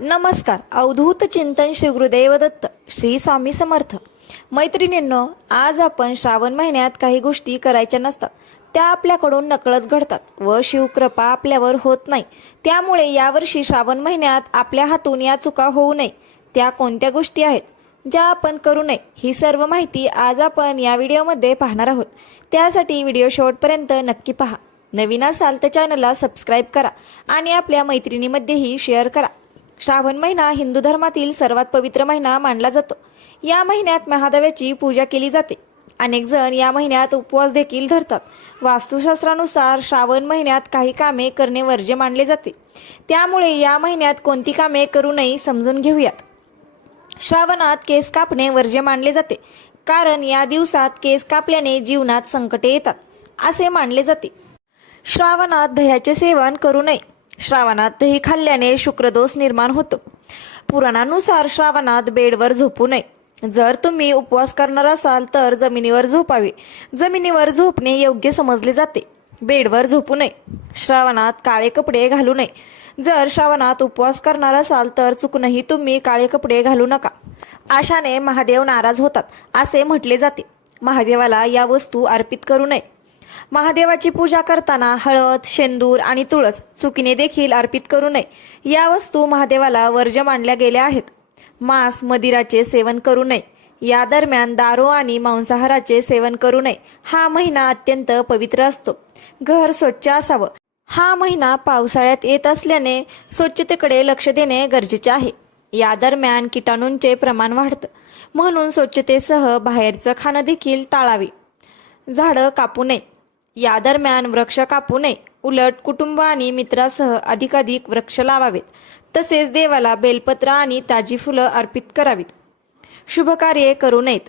नमस्कार. अवधूत चिंतन श्री गुरुदेव दत्त श्री स्वामी समर्थ. मैत्रिणींनो, आज आपण श्रावण महिन्यात काही गोष्टी करायच्या नसतात, त्या आपल्याकडून नकळत घडतात व शिवकृपा आपल्यावर होत नाही. त्यामुळे यावर्षी श्रावण महिन्यात आपल्या हातून या चुका होऊ नये त्या कोणत्या गोष्टी आहेत ज्या आपण करू नये, ही सर्व माहिती आज आपण या व्हिडिओमध्ये पाहणार आहोत. त्यासाठी व्हिडिओ शेवटपर्यंत नक्की पहा. नवीन असाल तर चॅनलला सबस्क्राईब करा आणि आपल्या मैत्रिणीमध्येही शेअर करा. श्रावण महिना हिंदू धर्मातील सर्वात पवित्र महिना मानला जातो. या महिन्यात महादेवाची पूजा केली जाते. अनेक जण या महिन्यात उपवास देखील धरतात. वास्तुशास्त्रानुसार श्रावण महिन्यात काही कामे करणे वर्ज्य मानले जाते. त्यामुळे या महिन्यात कोणती कामे करू नये समजून घेऊयात. श्रावणात केस कापणे वर्ज्य मानले जाते, कारण या दिवसात केस कापल्याने जीवनात संकटे येतात असे मानले जाते. श्रावणात दह्याचे सेवन करू नये. श्रावणात दही खाल्ल्याने शुक्रदोष निर्माण होतो. पुराणानुसार श्रावणात बेडवर झोपू नये. जर तुम्ही उपवास करणार असाल तर जमिनीवर झोपावे. जमिनीवर झोपणे योग्य समजले जाते. बेडवर झोपू नये. श्रावणात काळे कपडे घालू नये. जर श्रावणात उपवास करणार असाल तर चुकूनही तुम्ही काळे कपडे घालू नका. अशाने महादेव नाराज होतात असे म्हटले जाते. महादेवाला या वस्तू अर्पित करू नये. महादेवाची पूजा करताना हळद, शेंदूर आणि तुळस चुकीने देखील अर्पित करू नये. या वस्तू महादेवाला वर्ज्य मानल्या गेल्या आहेत. मांस, मदिराचे सेवन करू नये. या दरम्यान दारू आणि मांसाहाराचे सेवन करू नये. हा महिना अत्यंत पवित्र असतो. घर स्वच्छ असावं. हा महिना पावसाळ्यात येत असल्याने स्वच्छतेकडे लक्ष देणे गरजेचे आहे. या दरम्यान किटाणूंचे प्रमाण वाढतं, म्हणून स्वच्छतेसह बाहेरचं खाणं देखील टाळावे. झाडं कापू नये. या दरम्यान वृक्ष कापू नये. उलट कुटुंब आणि मित्रासह अधिकाधिक वृक्ष लावावेत. तसेच देवाला बेलपत्र आणि ताजी फुलं अर्पित करावीत. शुभकार्ये करू नयेत.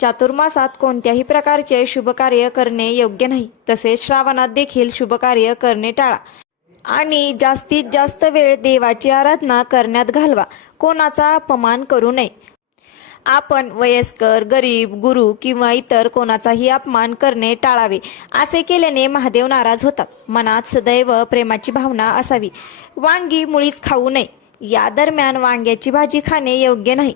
चातुर्मासात कोणत्याही प्रकारचे शुभकार्य करणे योग्य नाही. तसेच श्रावणात देखील शुभकार्य करणे टाळा आणि जास्तीत जास्त वेळ देवाची आराधना करण्यात घालवा. कोणाचा अपमान करू नये. आपण वयस्कर, गरीब, गुरु किंवा इतर कोणाचाही अपमान करणे टाळावे. असे केल्याने महादेव नाराज होतात. मनात सदैव प्रेमाची भावना असावी. वांगी मुळीच खाऊ नये. या दरम्यान वांग्याची भाजी खाणे योग्य नाही.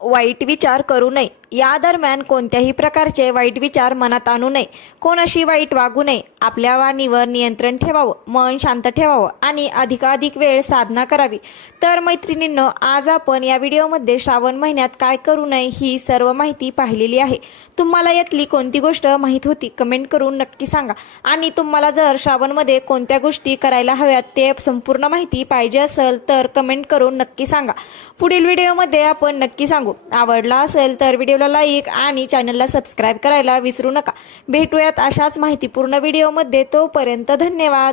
वाईट विचार करू नये. या दरम्यान कोणत्याही प्रकारचे वाईट विचार मनात आणू नये. कोणाशी वाईट वागू नये. आपल्या वाणीवर नियंत्रण ठेवावं. मन शांत ठेवावं आणि अधिकाधिक वेळ साधना करावी. तर मैत्रिणींनो, आज आपण या व्हिडिओमध्ये श्रावण महिन्यात काय करू नये ही सर्व माहिती पाहिलेली आहे. तुम्हाला यातली कोणती गोष्ट माहीत होती कमेंट करून नक्की सांगा. आणि तुम्हाला जर श्रावणमध्ये कोणत्या गोष्टी करायला हव्यात ते संपूर्ण माहिती पाहिजे असेल तर कमेंट करून नक्की सांगा. पुढील व्हिडिओमध्ये आपण नक्की सांगू. आवडला असेल तर व्हिडिओला लाईक आणि चॅनलला सबस्क्राईब करायला विसरू नका. भेटूयात अशाच माहितीपूर्ण व्हिडिओमध्ये. तोपर्यंत धन्यवाद.